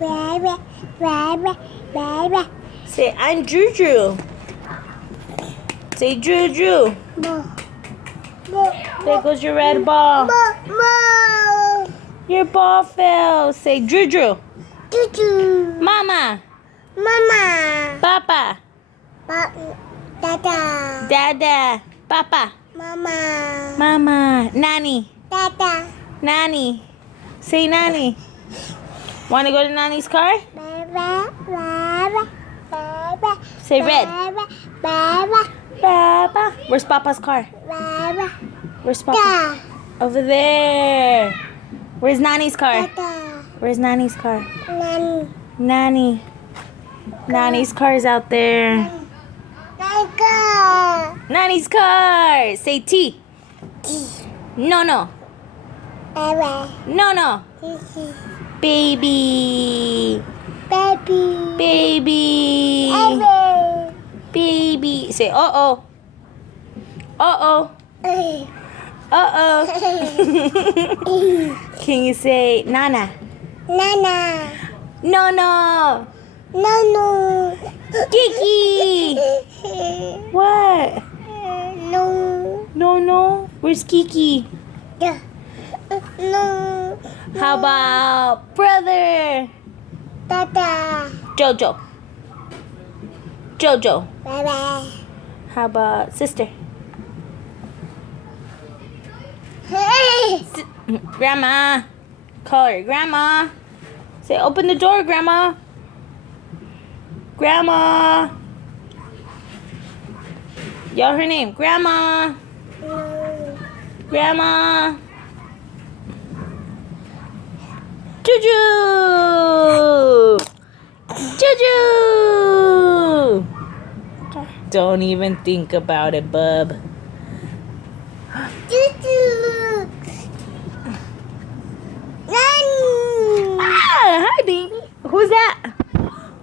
Rabbit, rabbit, rabbit. Say, I'm Juju. Say, Juju. Moo. Moo. There goes your red ball. Moo. Your ball fell. Say, Juju. Choo-choo. Mama. Mama. Papa. Dada. Dada. Papa. Mama. Mama. Nani. Dada. Nani. Say, Nani. Want to go to Nani's car? Baba. Baba. Baba. Say, red. Baba. Baba. Papa. Where's Papa's car? Baba. Where's Papa? Da. Over there. Where's Nani's car? Dada. Where's Nani's car? Nani. Nani. Nani's car is out there. Tiger. Nani's car. Say T. No, no. Baba. No, no. Baby. Baby. Baby. Baby. Baby. Say uh-oh. Uh-oh. Uh-oh. Can you say Nana? Nana. No, no. No. Kiki. What? No. No, no. Where's Kiki? Yeah. No. How about brother? Dada. Jojo. Jojo. Baba. How about sister? Hey. Grandma. Call her Grandma. Say, open the door, Grandma. Grandma. Yell her name. Grandma. No. Grandma. Juju. Juju. Don't even think about it, bub. Choo-choo. Nani. Hi, baby. Who's that?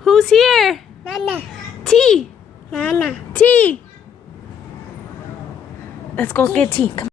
Who's here? Nana. T. Nana. T. Let's go get T. Come on.